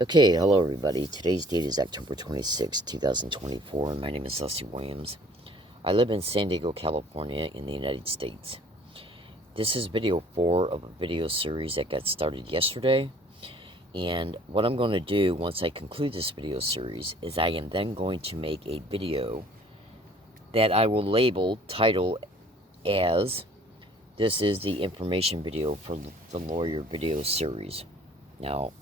Okay, hello everybody. Today's date is October 26, 2024, and my name is Leslie Williams. I live in San Diego, California, in the United States. This is video 4 of a video series that got started yesterday, and what I'm going to do once I conclude this video series is I am then going to make a video that I will title as "This is the information video for the lawyer video series." Now,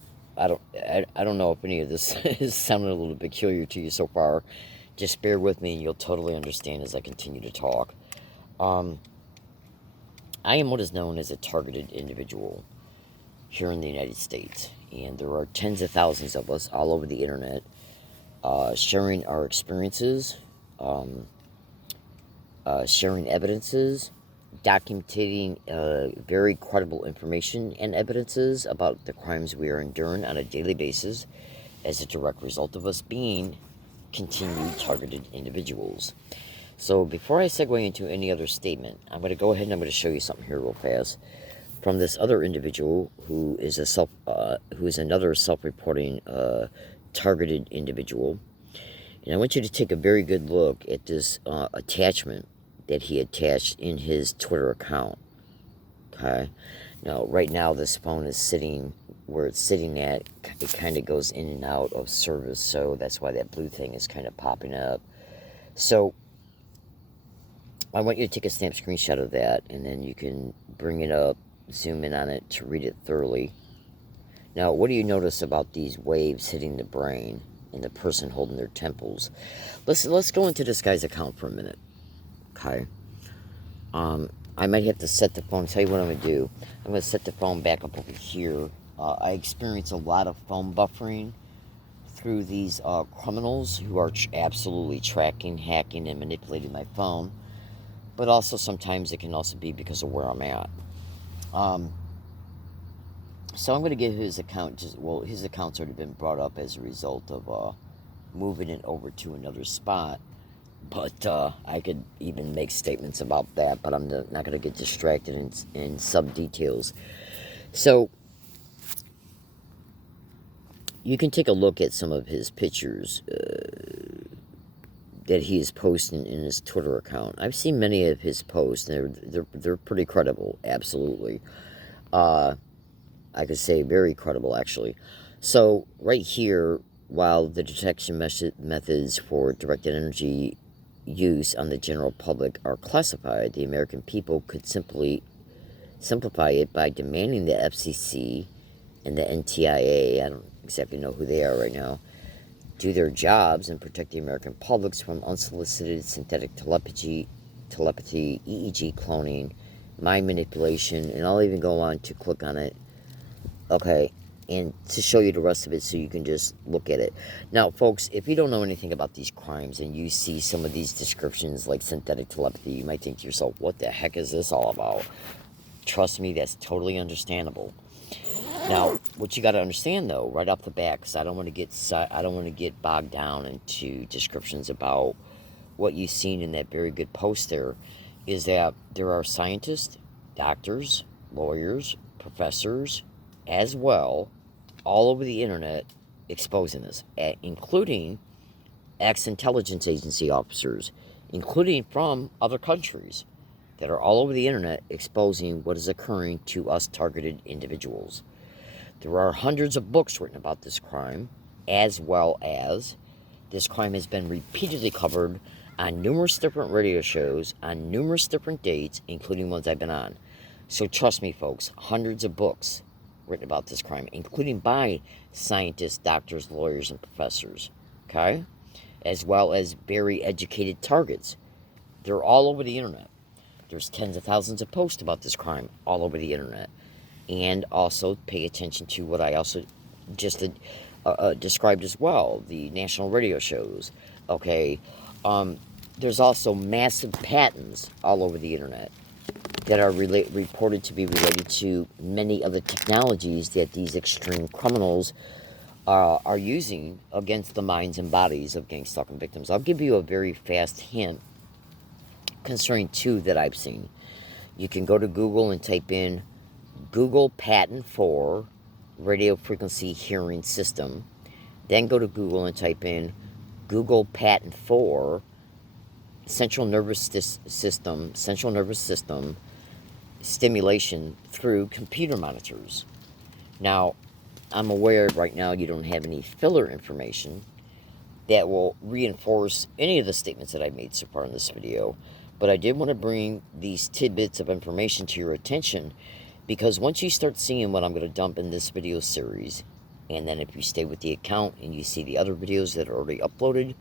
I don't know if any of this is sounding a little peculiar to you so far. Just bear with me and you'll totally understand as I continue to talk. I am what is known as a targeted individual here in the United States. And there are tens of thousands of us all over the internet sharing our experiences, sharing evidences, documenting very credible information and evidences about the crimes we are enduring on a daily basis as a direct result of us being continued targeted individuals. So before I segue into any other statement, I'm going to go ahead and I'm going to show you something here real fast from this other individual who is another self-reporting targeted individual. And I want you to take a very good look at this attachment that he attached in his Twitter account. Okay. Now, right now, this phone is sitting where it's sitting at. It kind of goes in and out of service, so that's why that blue thing is kind of popping up. So, I want you to take a snap screenshot of that, and then you can bring it up, zoom in on it to read it thoroughly. Now, what do you notice about these waves hitting the brain and the person holding their temples? Let's go into this guy's account for a minute. Okay. I might have to set the phone. Tell you what I'm going to do. I'm going to set the phone back up over here. I experience a lot of phone buffering through these criminals who are absolutely tracking, hacking, and manipulating my phone. But also sometimes it can also be because of where I'm at. So I'm going to give his account, his account's already been brought up as a result of moving it over to another spot. But I could even make statements about that, but I'm not going to get distracted in sub-details. So, you can take a look at some of his pictures that he is posting in his Twitter account. I've seen many of his posts, and they're pretty credible, absolutely. I could say very credible, actually. So, right here, while the detection methods for directed energy use on the general public are classified, the American people could simply simplify it by demanding the FCC and the NTIA, I don't exactly know who they are right now, do their jobs and protect the American publics from unsolicited synthetic telepathy, EEG cloning, mind manipulation, and I'll even go on to click on it, okay, and to show you the rest of it so you can just look at it. Now, folks, if you don't know anything about these crimes and you see some of these descriptions like synthetic telepathy, you might think to yourself, what the heck is this all about? Trust me, that's totally understandable. Now, what you got to understand, though, right off the bat, because I don't want to get bogged down into descriptions about what you've seen in that very good post there, is that there are scientists, doctors, lawyers, professors, as well, all over the internet exposing this, including ex-intelligence agency officers, including from other countries that are all over the internet exposing what is occurring to us targeted individuals. There are hundreds of books written about this crime, as well as this crime has been repeatedly covered on numerous different radio shows, on numerous different dates, including ones I've been on. So trust me, folks, hundreds of books written about this crime, including by scientists, doctors, lawyers, and professors, okay? As well as very educated targets. They're all over the internet. There's tens of thousands of posts about this crime all over the internet. And also pay attention to what I also just described as well, the national radio shows, okay? There's also massive patents all over the internet that are reported to be related to many of the technologies that these extreme criminals are using against the minds and bodies of gang stalking victims. I'll give you a very fast hint concerning two that I've seen. You can go to Google and type in Google patent for radio frequency hearing system. Then go to Google and type in Google Patent 4 central nervous system stimulation through computer monitors. Now, I'm aware right now you don't have any filler information that will reinforce any of the statements that I made so far in this video, but I did want to bring these tidbits of information to your attention, because once you start seeing what I'm going to dump in this video series, and then if you stay with the account and you see the other videos that are already uploaded,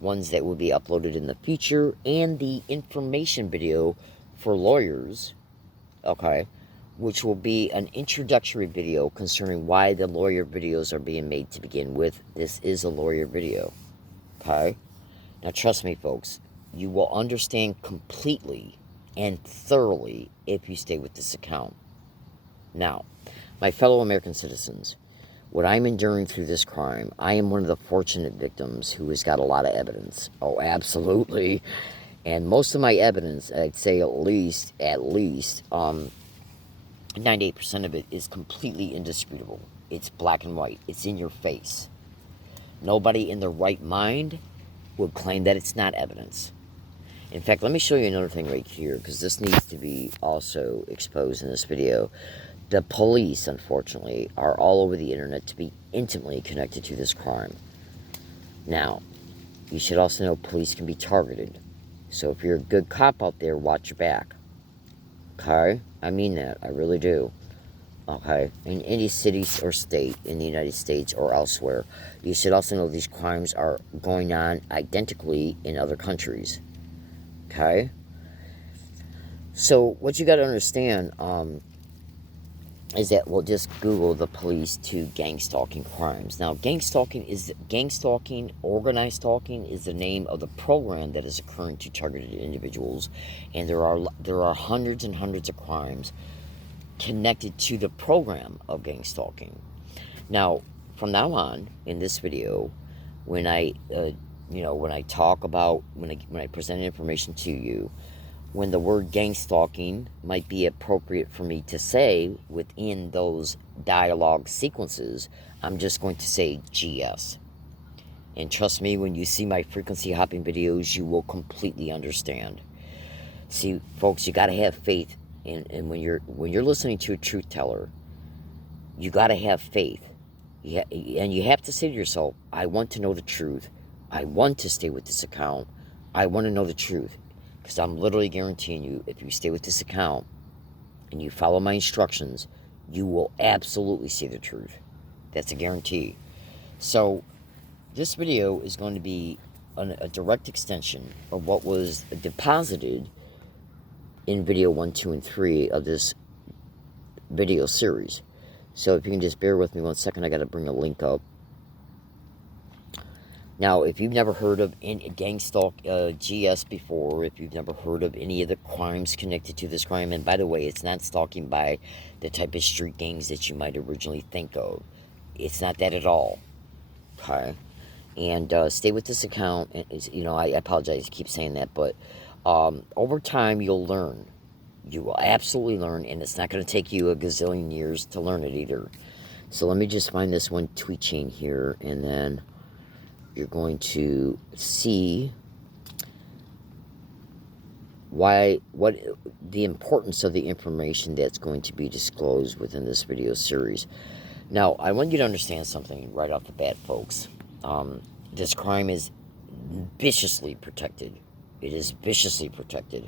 ones that will be uploaded in the future, and the information video for lawyers, okay, which will be an introductory video concerning why the lawyer videos are being made to begin with. This is a lawyer video, okay? Now, trust me, folks, you will understand completely and thoroughly if you stay with this account. Now, my fellow American citizens, what I'm enduring through this crime, I am one of the fortunate victims who has got a lot of evidence. Oh, absolutely. And most of my evidence, I'd say at least, 98% of it is completely indisputable. It's black and white. It's in your face. Nobody in their right mind would claim that it's not evidence. In fact, let me show you another thing right here, because this needs to be also exposed in this video. The police, unfortunately, are all over the internet to be intimately connected to this crime. Now, you should also know police can be targeted. So if you're a good cop out there, watch your back. Okay? I mean that. I really do. Okay? In any city or state in the United States or elsewhere, you should also know these crimes are going on identically in other countries. Okay? So what you got to understand is that we'll just Google the police to gang stalking crimes. Now, gang stalking, organized stalking is the name of the program that is occurring to targeted individuals, and there are hundreds and hundreds of crimes connected to the program of gang stalking. Now, from now on in this video, when I talk about when I present information to you, when the word gang stalking might be appropriate for me to say within those dialogue sequences, I'm just going to say GS. And trust me, when you see my frequency hopping videos, you will completely understand. See, folks, you got to have faith, and when you're listening to a truth teller, you got to have faith. And you have to say to yourself, I want to know the truth. I want to stay with this account. I want to know the truth. Because I'm literally guaranteeing you, if you stay with this account and you follow my instructions, you will absolutely see the truth. That's a guarantee. So this video is going to be a direct extension of what was deposited in video 1, 2, and 3 of this video series. So if you can just bear with me 1 second, I got to bring a link up. Now, if you've never heard of any gang stalk GS before, if you've never heard of any of the crimes connected to this crime, and by the way, it's not stalking by the type of street gangs that you might originally think of. It's not that at all. Okay? And stay with this account. And, I apologize to keep saying that, but over time, you'll learn. You will absolutely learn, and it's not going to take you a gazillion years to learn it either. So let me just find this one tweet chain here, and then you're going to see what the importance of the information that's going to be disclosed within this video series. Now, I want you to understand something right off the bat, folks. This crime is viciously protected. It is viciously protected.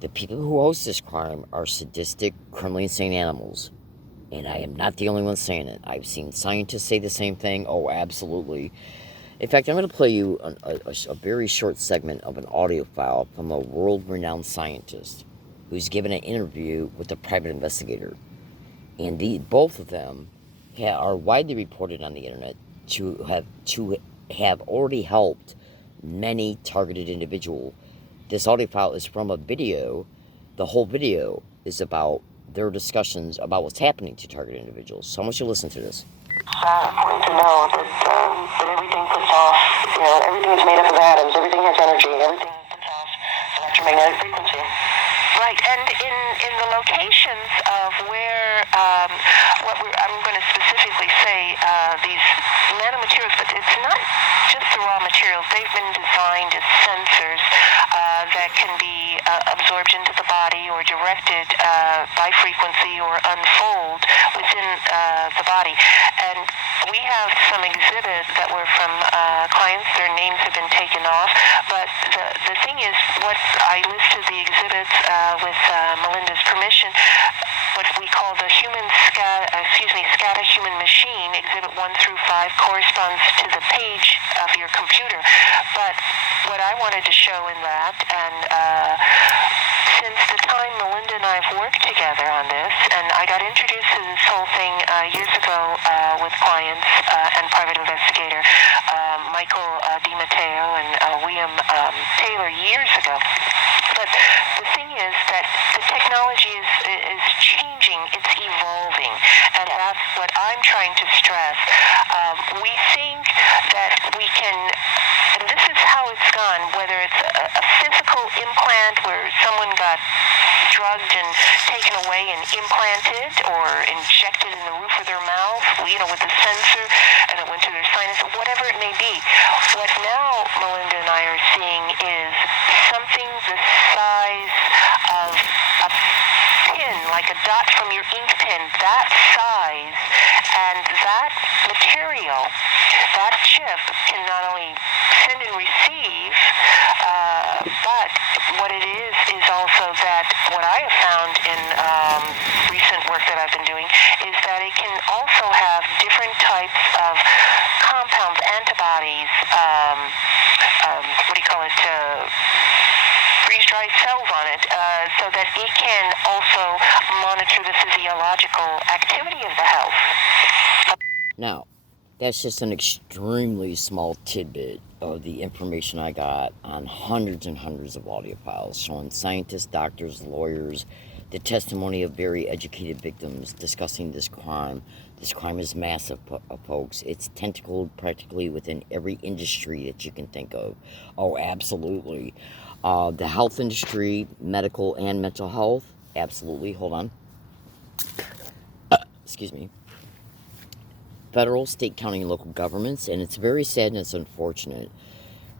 The people who host this crime are sadistic, criminally insane animals. And I am not the only one saying it. I've seen scientists say the same thing. Oh, absolutely. In fact, I'm going to play you a very short segment of an audio file from a world-renowned scientist who's given an interview with a private investigator. And both of them are widely reported on the internet to have already helped many targeted individuals. This audio file is from a video. The whole video is about their discussions about what's happening to targeted individuals. So I want you to listen to this. Important to know that everything puts off, everything is made up of atoms, everything has energy, everything puts off electromagnetic frequency. Right, and in the locations of where, I'm going to they've been designed as sensors that can be absorbed into the body or directed by frequency or unfold within the body. And we have some exhibits that were from clients. Their names have been taken off. But the thing is, what I listed the exhibits with Melinda's permission, what we call the SCADA human machine, exhibit 1 through 5 corresponds to the page of your computer. But what I wanted to show in that, and since the time Melinda and I have worked together on this, and I got introduced to this whole thing years ago with clients and private investigator Michael DiMatteo and William Taylor years ago. But the thing is that the technology is changing, it's evolving, and that's what I'm trying to stress. We think that we can, and this is how it's gone, whether it's a physical implant where someone got drugged and taken away and implanted or injected in the roof of their mouth, with the sensor, and it went to their sinus, whatever it may be. What now Melinda and I are seeing is something the size of a pin, like a dot from your ink pen, that size, and that material, that chip can not only send and receive, but what it is also that what I have found in recent work that I've been doing is that it can also have different types of compounds, antibodies, freeze-dried cells on it, so that it can also monitor the physiological activity of the house. Now, that's just an extremely small tidbit of the information I got on hundreds and hundreds of audio files showing scientists, doctors, lawyers, the testimony of very educated victims discussing this crime. This crime is massive, folks. It's tentacled practically within every industry that you can think of. Oh, absolutely. The health industry, medical and mental health, absolutely. Hold on. Excuse me. Federal, state, county, and local governments, and it's very sad and it's unfortunate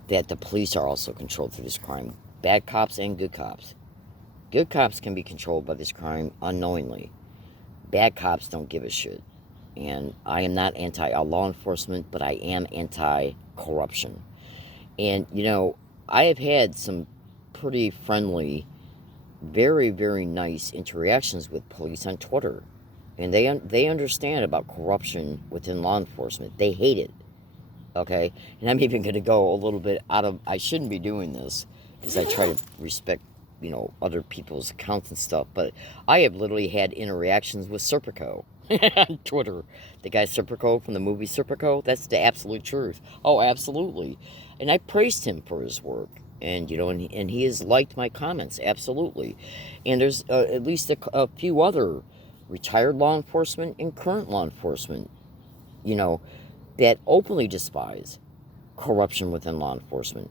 that the police are also controlled through this crime. Bad cops and good cops. Good cops can be controlled by this crime unknowingly. Bad cops don't give a shit. And I am not anti-law enforcement, but I am anti-corruption. And, I have had some pretty friendly, very, very nice interactions with police on Twitter. And they understand about corruption within law enforcement. They hate it, okay? And I'm even going to go a little bit I shouldn't be doing this because I try to respect, other people's accounts and stuff. But I have literally had interactions with Serpico on Twitter. The guy Serpico from the movie Serpico, that's the absolute truth. Oh, absolutely. And I praised him for his work. And, and he has liked my comments, absolutely. And there's at least a few other retired law enforcement and current law enforcement, that openly despise corruption within law enforcement.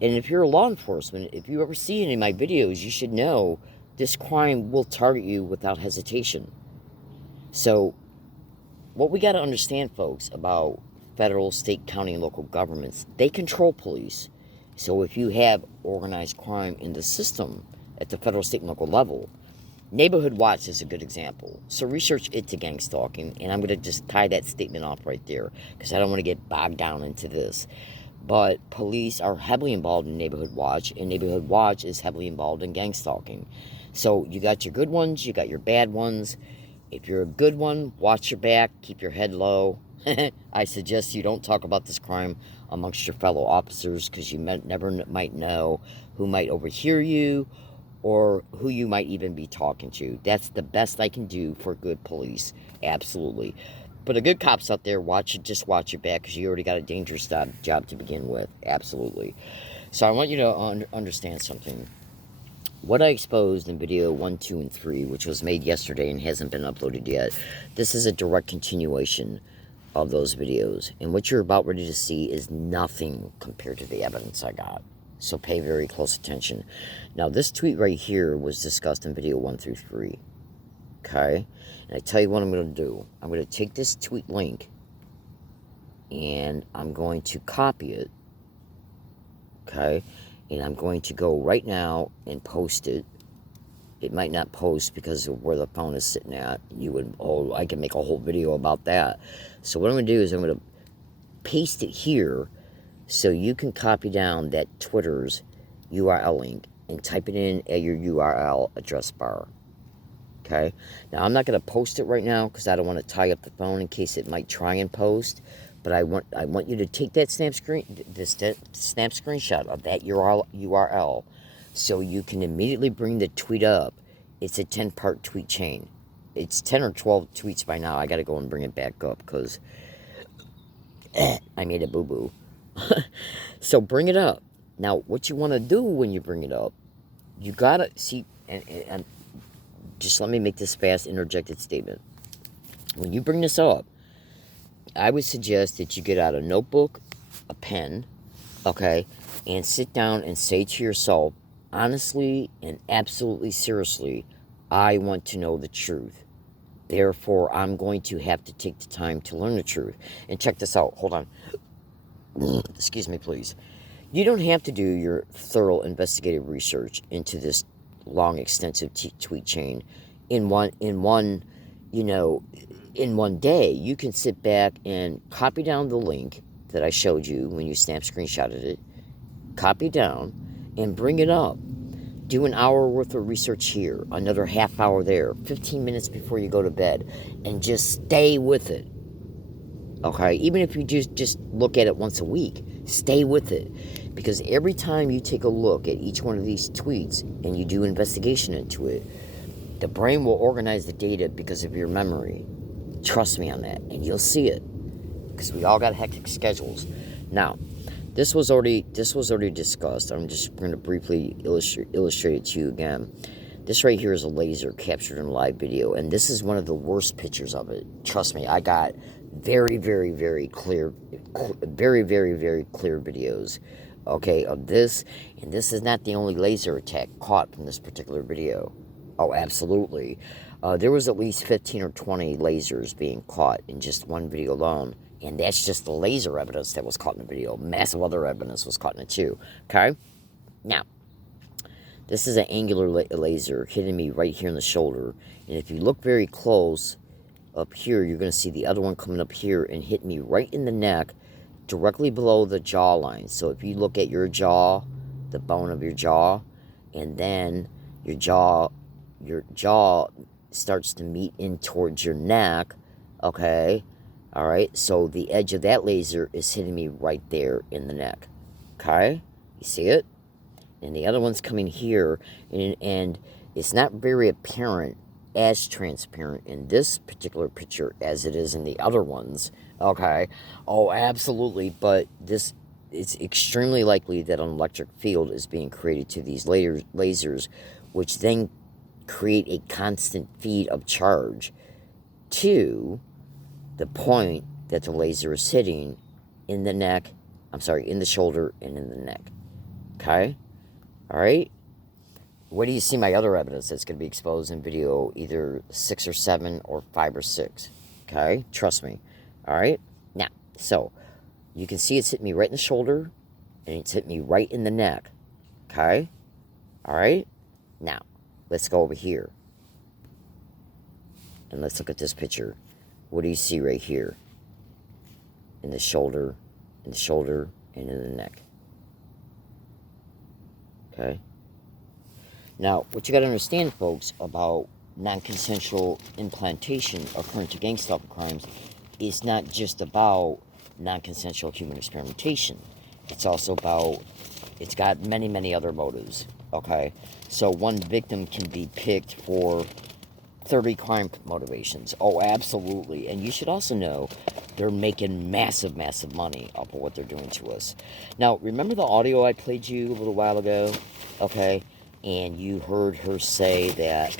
And if you're a law enforcement, if you ever see any of my videos, you should know this crime will target you without hesitation. So what we got to understand, folks, about federal, state, county, and local governments, they control police. So if you have organized crime in the system at the federal, state, and local level, Neighborhood Watch is a good example. So research it to gang stalking, and I'm going to just tie that statement off right there because I don't want to get bogged down into this. But police are heavily involved in Neighborhood Watch, and Neighborhood Watch is heavily involved in gang stalking. So you got your good ones, you got your bad ones. If you're a good one, watch your back, keep your head low. I suggest you don't talk about this crime amongst your fellow officers because you never might know who might overhear you or who you might even be talking to. That's the best I can do for good police. Absolutely. But the good cops out there, just watch your back because you already got a dangerous job to begin with. Absolutely. So I want you to understand something. What I exposed in video 1, 2, and 3, which was made yesterday and hasn't been uploaded yet, this is a direct continuation of those videos. And what you're about ready to see is nothing compared to the evidence I got. So pay very close attention. Now, this tweet right here was discussed in video 1 through 3. Okay? And I tell you what I'm going to do. I'm going to take this tweet link and I'm going to copy it. okay? And I'm going to go right now and post it. It might not post because of where the phone is sitting at. I can make a whole video about that. So what I'm going to do is I'm going to paste it here so you can copy down that Twitter's URL link and type it in at your URL address bar. Okay? Now, I'm not going to post it right now because I don't want to tie up the phone in case it might try and post. But I want you to take that snap screenshot of that URL so you can immediately bring the tweet up. It's a 10-part tweet chain. It's 10 or 12 tweets by now. I got to go and bring it back up because I made a boo-boo. So bring it up. Now, what you want to do when you bring it up, you got to see, and just let me make this fast interjected statement. When you bring this up, I would suggest that you get out a notebook, a pen, okay, and sit down and say to yourself, honestly and absolutely seriously, I want to know the truth. Therefore, I'm going to have to take the time to learn the truth. And check this out. Hold on. Excuse me, please. You don't have to do your thorough investigative research into this long, extensive tweet chain in one day. You can sit back and copy down the link that I showed you when you snap screenshotted it, copy down, and bring it up. Do an hour worth of research here, another half hour there, 15 minutes before you go to bed, and just stay with it. Okay? Even if you just look at it once a week, stay with it. Because every time you take a look at each one of these tweets and you do investigation into it, the brain will organize the data because of your memory. Trust me on that, and you'll see it. Because we all got hectic schedules. Now, this was already discussed. I'm just going to briefly illustrate it to you again. This right here is a laser captured in a live video, and this is one of the worst pictures of it. Trust me, I got very, very, very clear videos, okay, of this, and this is not the only laser attack caught from this particular video. Oh, absolutely. There was at least 15 or 20 lasers being caught in just one video alone. And that's just the laser evidence that was caught in the video. Massive other evidence was caught in it too. Okay? Now, this is an angular laser hitting me right here in the shoulder. And if you look very close up here, you're going to see the other one coming up here and hit me right in the neck, directly below the jawline. So if you look at your jaw, the bone of your jaw, and then your jaw starts to meet in towards your neck, okay? All right, so the edge of that laser is hitting me right there in the neck. Okay, you see it? And the other one's coming here, and it's not very apparent, as transparent in this particular picture as it is in the other ones. Okay, oh, absolutely, but it's extremely likely that an electric field is being created to these lasers, which then create a constant feed of charge to the point that the laser is hitting in the neck, in the shoulder and in the neck. Okay? All right? Where do you see my other evidence that's going to be exposed in video either 6 or 7 or 5 or 6? Okay? Trust me. All right? Now, so you can see it's hit me right in the shoulder and it's hit me right in the neck. Okay? All right? Now, let's go over here. And let's look at this picture. What do you see right here? In the shoulder, and in the neck. Okay? Now, what you got to understand, folks, about non-consensual implantation occurring to gang stalking crimes is not just about non-consensual human experimentation. It's also about, it's got many, many other motives. Okay? So one victim can be picked for 30 crime motivations. Oh, absolutely. And you should also know they're making massive, massive money off of what they're doing to us. Now, remember the audio I played you a little while ago? Okay? And you heard her say that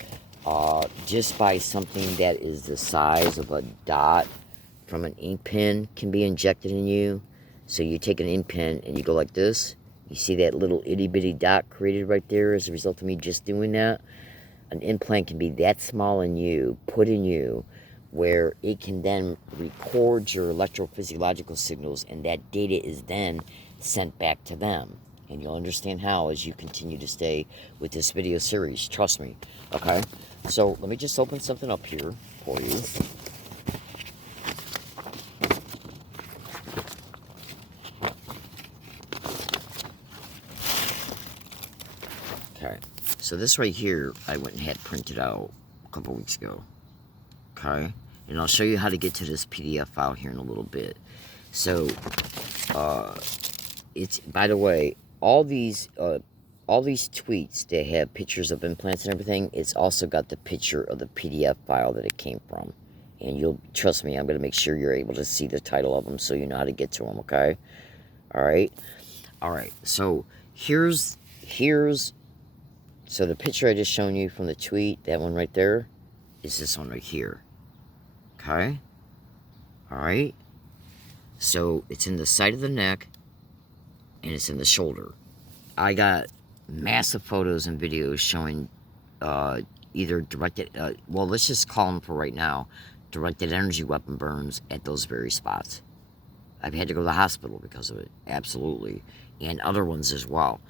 just by something that is the size of a dot from an ink pen can be injected in you. So you take an ink pen and you go like this. You see that little itty-bitty dot created right there as a result of me just doing that? An implant can be that small in you, put in you, where it can then record your electrophysiological signals, and that data is then sent back to them. And you'll understand how as you continue to stay with this video series. Trust me. Okay? So let me just open something up here for you. Okay. So this right here, I went and had printed out a couple weeks ago. Okay? And I'll show you how to get to this PDF file here in a little bit. So, it's, by the way, all these tweets that have pictures of implants and everything, it's also got the picture of the PDF file that it came from. And you'll, trust me, I'm going to make sure you're able to see the title of them so you know how to get to them, okay? Alright? Alright, so here's, so the picture I just shown you from the tweet, that one right there, is this one right here. Okay? Alright? So it's in the side of the neck, and it's in the shoulder. I got massive photos and videos showing either directed, well, let's just call them for right now, directed energy weapon burns at those very spots. I've had to go to the hospital because of it, absolutely, and other ones as well.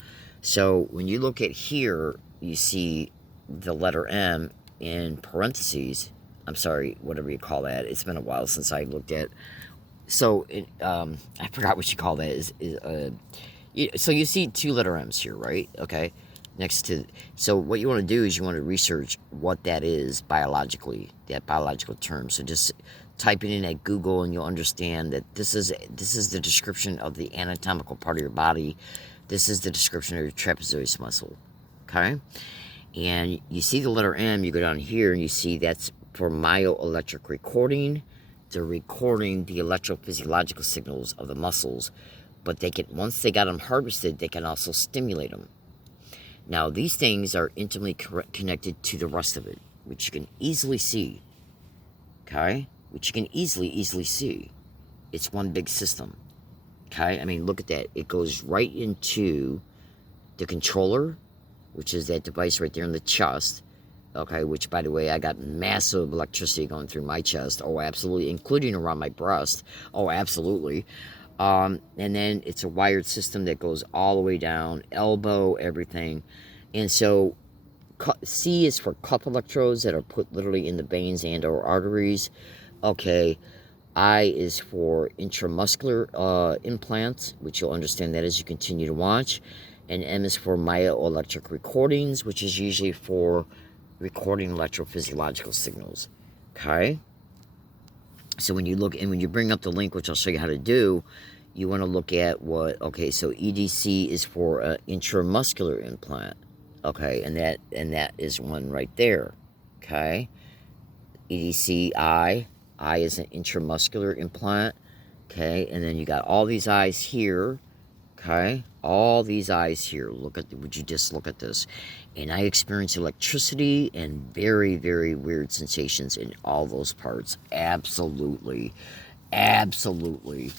So when you look at here, you see the letter M in parentheses. I'm sorry, whatever you call that. It's been a while since I looked at. So I forgot what you call that. So you see two letter M's here, right? Okay, next to. So what you want to do is you want to research what that is biologically, that biological term. So just type it in at Google, and you'll understand that this is the description of the anatomical part of your body. This is the description of your trapezoid muscle. Okay, and you see the letter M. You go down here, and you see that's for myoelectric recording. They're recording the electrophysiological signals of the muscles, but they can, once they got them harvested, they can also stimulate them. Now, these things are intimately connected to the rest of it, which you can easily see. Okay? Which you can easily see. It's one big system. Okay? I mean, look at that. It goes right into the controller, which is that device right there in the chest. Okay, which, by the way, I got massive electricity going through my chest. Oh, absolutely. Including around my breast. Oh, absolutely. And then it's a wired system that goes all the way down, elbow, everything. And so C is for cuff electrodes that are put literally in the veins and or arteries. Okay. I is for intramuscular implants, which you'll understand that as you continue to watch. And M is for myoelectric recordings, which is usually for recording electrophysiological signals. Okay? So when you look, and when you bring up the link, which I'll show you how to do, you want to look at what, okay, so EDC is for an intramuscular implant. Okay, and that is one right there. Okay? EDC I is an intramuscular implant. Okay, and then you got all these eyes here. Okay, all these eyes here. Look at, would you just look at this? And I experience electricity and very, very weird sensations in all those parts. Absolutely. Absolutely.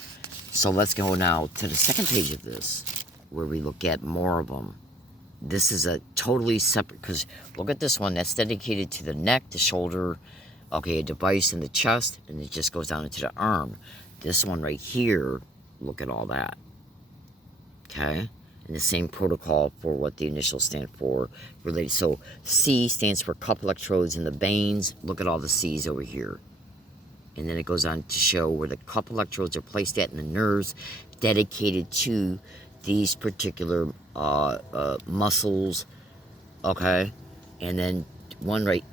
So let's go now to the second page of this, where we look at more of them. This is a totally separate, because look at this one. That's dedicated to the neck, the shoulder, okay, a device in the chest, and it just goes down into the arm. This one right here, look at all that. Okay, and the same protocol for what the initials stand for related. So C stands for cuff electrodes in the veins. Look at all the C's over here. And then it goes on to show where the cuff electrodes are placed at in the nerves dedicated to these particular muscles. Okay, and then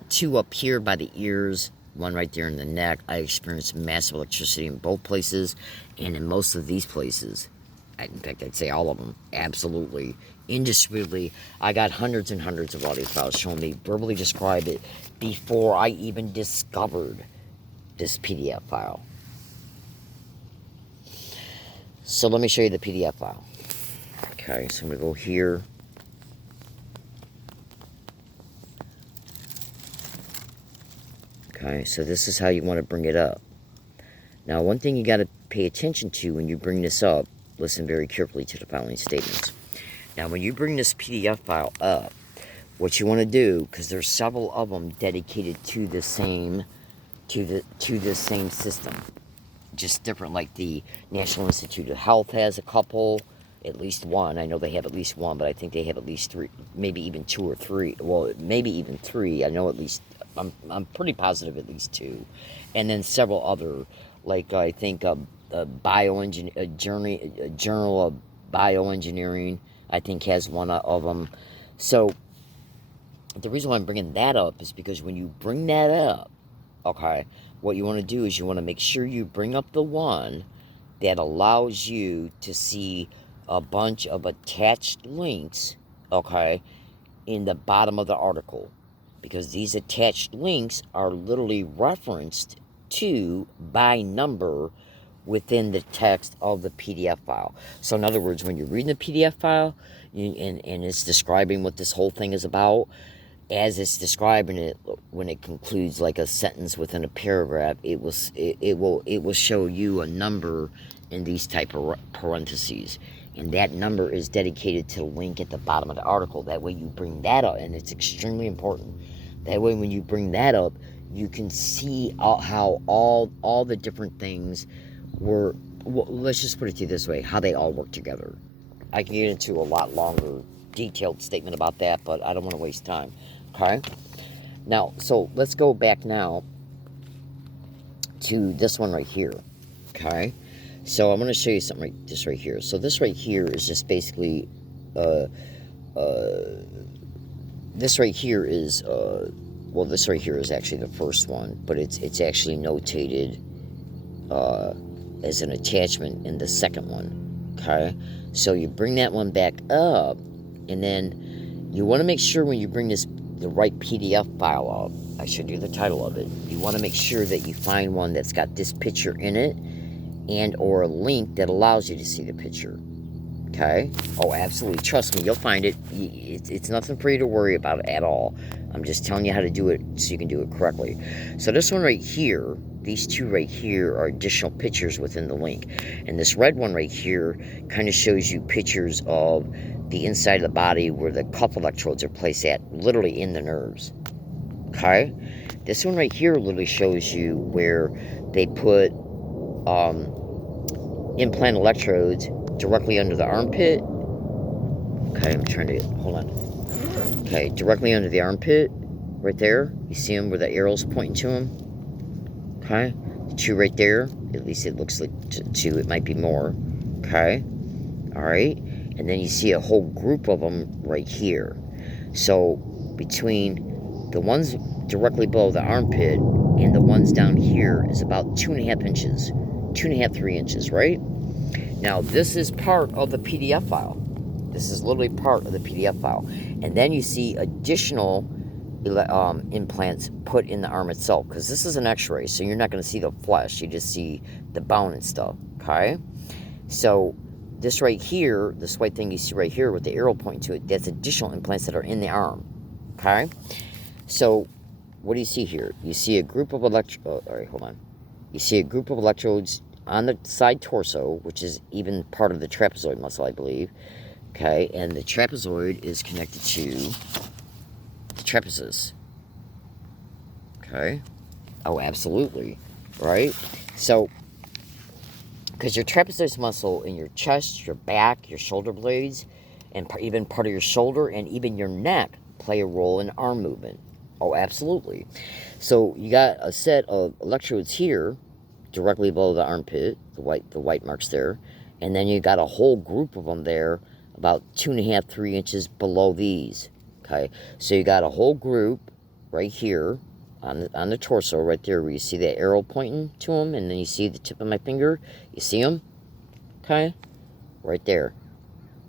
two up here by the ears, one right there in the neck. I experienced massive electricity in both places, and in most of these places. In fact, I'd say all of them. Absolutely. Indisputably. I got hundreds and hundreds of audio files showing me verbally describe it before I even discovered this PDF file. So let me show you the PDF file. Okay, so I'm going to go here. Okay, so this is how you want to bring it up. Now, one thing you got to pay attention to when you bring this up, listen very carefully to the following statements. Now, when you bring this PDF file up, what you want to do, because there's several of them dedicated to the same system, just different. Like the National Institute of Health has a couple, at least one. I know they have at least one, but I think they have at least three, maybe even two or three. Well, maybe even three. I know at least, I'm pretty positive at least two. And then several other, like I think a Journal of Bioengineering, I think has one of them. So the reason why I'm bringing that up is because when you bring that up, okay, what you want to do is you want to make sure you bring up the one that allows you to see a bunch of attached links, okay, in the bottom of the article. Because these attached links are literally referenced to by number within the text of the PDF file. So in other words, when you're reading the PDF file and it's describing what this whole thing is about, as it's describing it, when it concludes like a sentence within a paragraph, it will show you a number in these type of parentheses, and that number is dedicated to the link at the bottom of the article. That way you bring that up, and it's extremely important. That way when you bring that up, you can see how all the different things were, well, let's just put it to you this way, how they all work together. I can get into a lot longer detailed statement about that, but I don't want to waste time. Okay, now so let's go back now to this one right here. Okay, so I'm going to show you something just right here. So this right here is just basically this right here is well, this right here is actually the first one, but it's actually notated as an attachment in the second one. Okay, so you bring that one back up, and then you want to make sure when you bring the right PDF file up, I showed you the title of it, you want to make sure that you find one that's got this picture in it and or a link that allows you to see the picture. Okay? Oh, absolutely. Trust me, you'll find it. It's nothing for you to worry about at all. I'm just telling you how to do it so you can do it correctly. So this one right here, these two right here are additional pictures within the link. And this red one right here kind of shows you pictures of the inside of the body where the cuff electrodes are placed at, literally in the nerves. Okay? This one right here literally shows you where they put implant electrodes directly under the armpit. Okay, I'm trying to, hold on. Okay, directly under the armpit, right there. You see them where the arrow's pointing to them? Okay, two right there. At least it looks like two. It might be more. Okay, all right. And then you see a whole group of them right here. So between the ones directly below the armpit and the ones down here is about 2.5 inches. 2.5, 3 inches, right? Now, this is part of the PDF file. This is literally part of the PDF file. And then you see additional implants put in the arm itself, because this is an x-ray, so you're not going to see the flesh. You just see the bone and stuff, okay? So this right here, this white thing you see right here with the arrow pointing to it, that's additional implants that are in the arm, okay? So what do you see here? You see a group of all right, hold on. You see a group of electrodes on the side torso, which is even part of the trapezoid muscle, I believe, okay? And the trapezoid is connected to the trapezius, okay? Oh, absolutely, right? So, because your trapezoid muscle in your chest, your back, your shoulder blades, and even part of your shoulder and even your neck play a role in arm movement. Oh, absolutely. So you got a set of electrodes here, directly below the armpit, the white marks there, and then you got a whole group of them there, about 2.5, 3 inches below these. Okay, so you got a whole group right here on the torso, right there, where you see that arrow pointing to them, and then you see the tip of my finger. You see them? Okay, right there.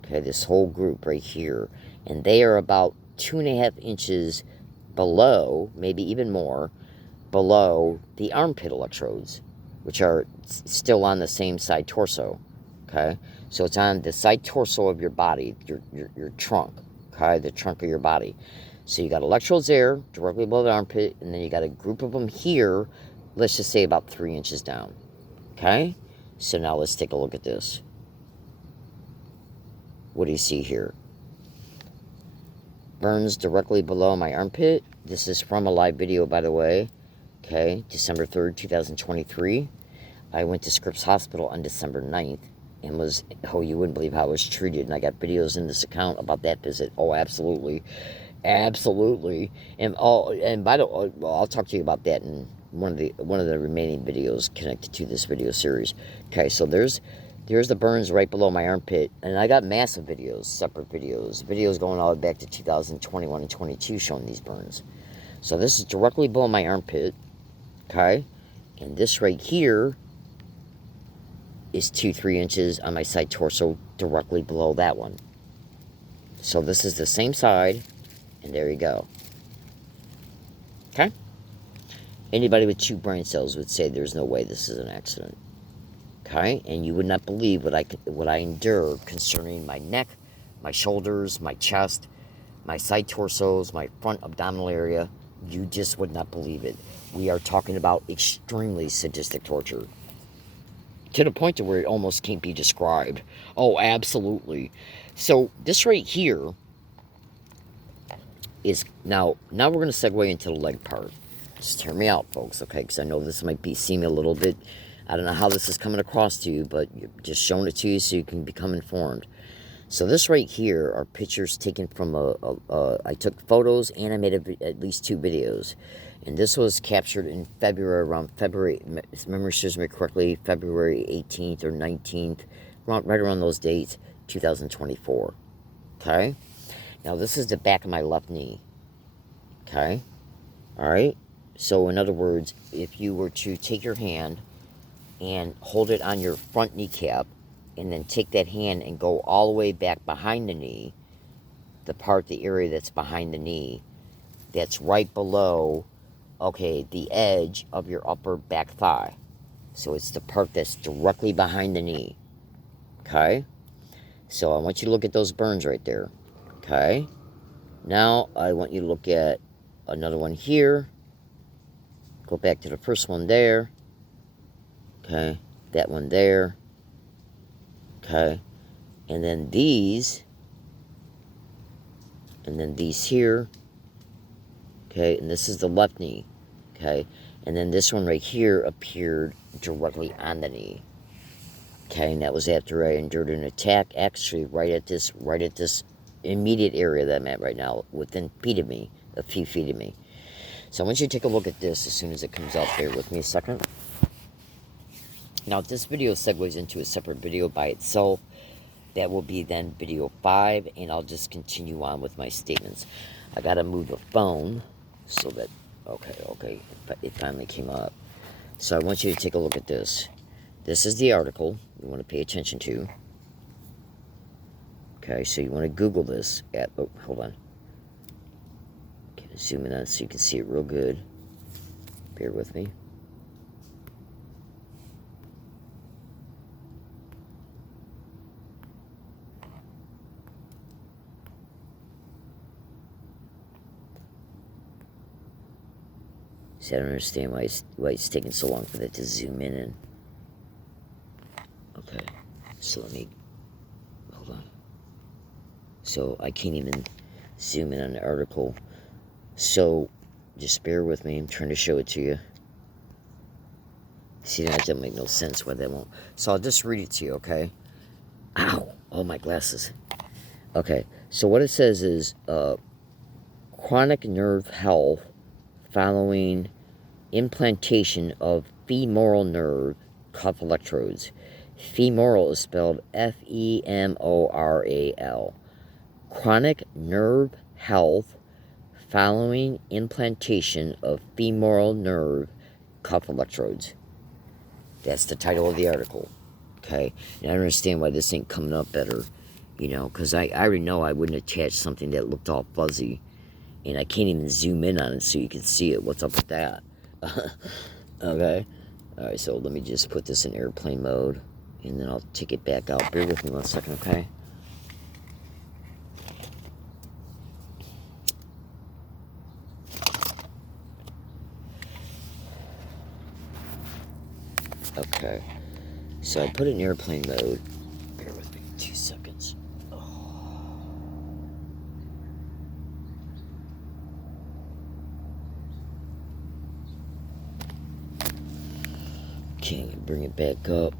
Okay, this whole group right here, and they are about 2.5 inches below, maybe even more, below the armpit electrodes, which are still on the same side torso. Okay, so it's on the side torso of your body, your trunk. Okay, the trunk of your body. So you got electrodes there, directly below the armpit, and then you got a group of them here, let's just say about 3 inches down. Okay? So now let's take a look at this. What do you see here? Burns directly below my armpit. This is from a live video, by the way. Okay, December 3rd, 2023. I went to Scripps Hospital on December 9th. and was, oh, you wouldn't believe how I was treated. And I got videos in this account about that visit. Oh, absolutely. Absolutely. And by the way, well, I'll talk to you about that in one of the remaining videos connected to this video series. Okay, so there's the burns right below my armpit, and I got massive videos, separate videos going all the way back to 2021 and 22 showing these burns. So this is directly below my armpit, okay, and this right here is 2-3 inches on my side torso directly below that one. So this is the same side, and there you go. Okay? Anybody with 2 brain cells would say there's no way this is an accident. Okay? And you would not believe what I endure concerning my neck, my shoulders, my chest, my side torsos, my front abdominal area. You just would not believe it. We are talking about extremely sadistic torture. To the point to where it almost can't be described. Oh, absolutely. So this right here is, now we're going to segue into the leg part. Just hear me out, folks, okay? Because I know this might seem a little bit, I don't know how this is coming across to you, but just showing it to you so you can become informed. So this right here are pictures taken from I took photos and I made at least 2 videos. And this was captured in February, around February, if memory serves me correctly, February 18th or 19th, right around those dates, 2024. Okay? Now this is the back of my left knee. Okay? Alright? So in other words, if you were to take your hand and hold it on your front kneecap, and then take that hand and go all the way back behind the knee, the area that's behind the knee, that's right below, okay, the edge of your upper back thigh. So it's the part that's directly behind the knee. Okay? So I want you to look at those burns right there. Okay? Now I want you to look at another one here. Go back to the first one there. Okay? That one there. Okay? And then these. And then these here. Okay? And this is the left knee. Okay? And then this one right here appeared directly on the knee. Okay? And that was after I endured an attack, actually right at this immediate area that I'm at right now, within a few feet of me. So I want you to take a look at this as soon as it comes out. Bear with me a second. Now this video segues into a separate video by itself. That will be then video 5, and I'll just continue on with my statements. I gotta move the phone so that, okay, it finally came up. So I want you to take a look at this. This is the article you want to pay attention to. Okay, so you want to Google this at, oh, hold on. Okay, zoom in on so you can see it real good. Bear with me. See, I don't understand why it's taking so long for that to zoom in and... Okay, so let me... Hold on. So I can't even zoom in on the article. So, just bear with me. I'm trying to show it to you. See, that doesn't make no sense why that won't... So I'll just read it to you, okay? Ow! Oh, my glasses. Okay, so what it says is... chronic nerve health following implantation of femoral nerve cuff electrodes. Femoral is spelled F-E-M-O-R-A-L. Chronic nerve health following implantation of femoral nerve cuff electrodes. That's the title of the article. Okay? And I don't understand why this ain't coming up better. You know, because I already know I wouldn't attach something that looked all fuzzy. And I can't even zoom in on it so you can see it. What's up with that? Okay. Alright, so let me just put this in airplane mode. And then I'll take it back out. Bear with me 1 second, okay? Okay. So I put it in airplane mode. Bear with me 2 seconds. Okay, bring it back up.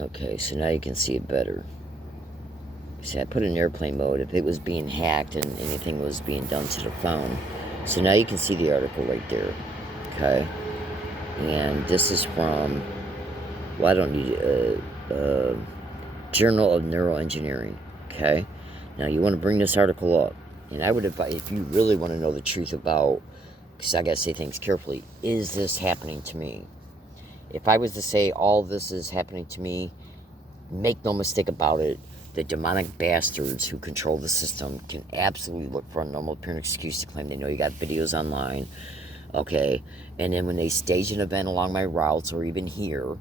Okay, so now you can see it better. See, I put it in airplane mode if it was being hacked and anything was being done to the phone. So now you can see the article right there. Okay? And this is from, well, I don't need Journal of Neuroengineering. Okay? Now you want to bring this article up. And I would advise, if you really want to know the truth about, because I got to say things carefully, is this happening to me? If I was to say all this is happening to me, make no mistake about it, the demonic bastards who control the system can absolutely look for a normal apparent excuse to claim they know you got videos online, okay? And then when they stage an event along my routes or even here,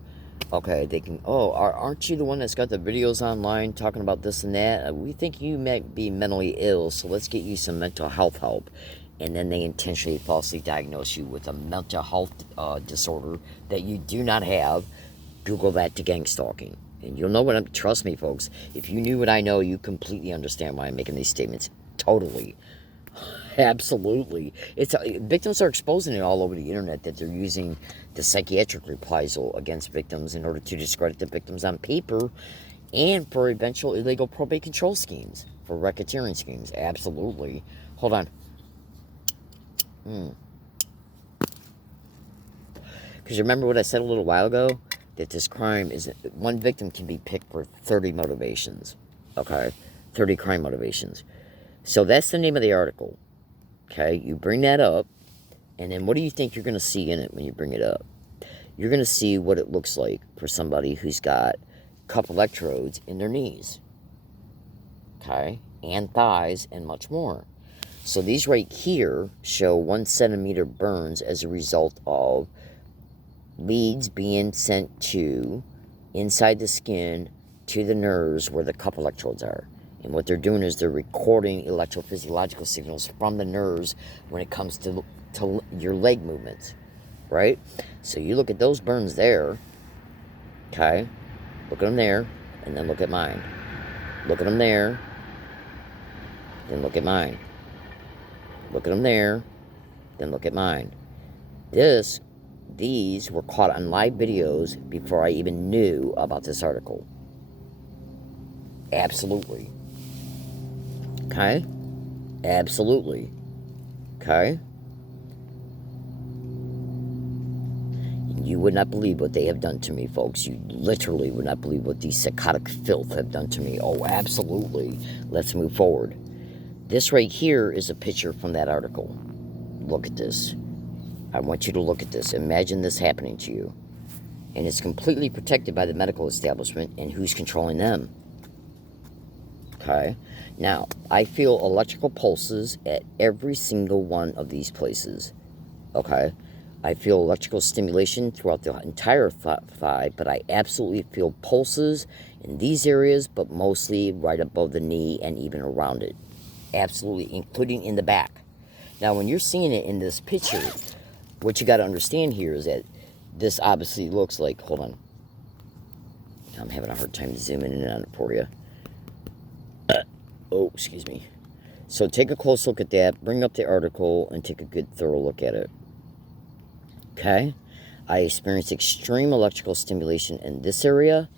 okay, they can, oh, aren't you the one that's got the videos online talking about this and that? We think you might be mentally ill, so let's get you some mental health help. And then they intentionally falsely diagnose you with a mental health disorder that you do not have. Google that to gang stalking. And you'll know what I'm, trust me, folks. If you knew what I know, you completely understand why I'm making these statements. Totally. Absolutely. It's victims are exposing it all over the internet that they're using the psychiatric reprisal against victims in order to discredit the victims on paper and for eventual illegal probate control schemes, for racketeering schemes. Absolutely. Hold on. Because remember what I said a little while ago? That this crime is, one victim can be picked for 30 motivations. Okay? 30 crime motivations. So that's the name of the article. Okay? You bring that up, and then what do you think you're going to see in it when you bring it up? You're going to see what it looks like for somebody who's got cup electrodes in their knees. Okay? And thighs and much more. So these right here show 1 centimeter burns as a result of leads being sent to inside the skin to the nerves where the cup electrodes are. And what they're doing is they're recording electrophysiological signals from the nerves when it comes to your leg movements, right? So you look at those burns there, okay? Look at them there, and then look at mine. Look at them there, then look at mine. Look at them there, then look at mine. These were caught on live videos before I even knew about this article. Absolutely. Okay? Absolutely. Okay? You would not believe what they have done to me, folks. You literally would not believe what these psychotic filth have done to me. Oh, absolutely. Let's move forward. This right here is a picture from that article. Look at this. I want you to look at this. Imagine this happening to you. And it's completely protected by the medical establishment, and who's controlling them? Okay? Now, I feel electrical pulses at every single one of these places. Okay? I feel electrical stimulation throughout the entire thigh, but I absolutely feel pulses in these areas, but mostly right above the knee and even around it. Absolutely, including in the back. Now, when you're seeing it in this picture, what you got to understand here is that this obviously looks like, hold on, I'm having a hard time zooming in on it for you. Oh, excuse me. So take a close look at that, bring up the article, and take a good thorough look at it. Okay? I experienced extreme electrical stimulation in this area.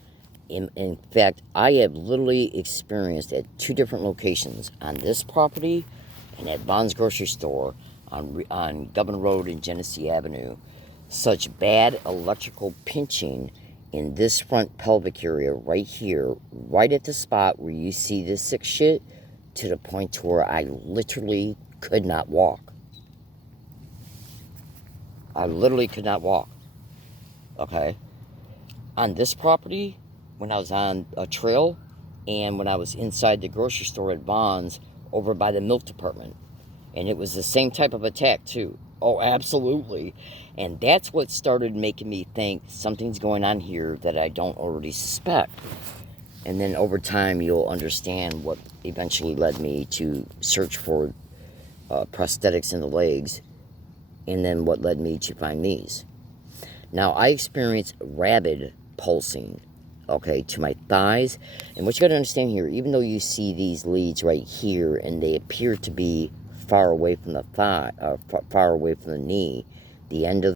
In fact, I have literally experienced at 2 different locations, on this property and at Vaughn's grocery store on Governor Road and Genesee Avenue, such bad electrical pinching in this front pelvic area right here, right at the spot where you see this sick shit, to the point to where I literally could not walk. I literally could not walk. Okay? On this property, when I was on a trail, and when I was inside the grocery store at Vaughn's over by the milk department. And it was the same type of attack too. Oh, absolutely. And that's what started making me think something's going on here that I don't already suspect. And then over time, you'll understand what eventually led me to search for prosthetics in the legs, and then what led me to find these. Now, I experienced rabid pulsing, okay, to my thighs. And what you got to understand here, even though you see these leads right here, and they appear to be far away from the thigh, far away from the knee, the end of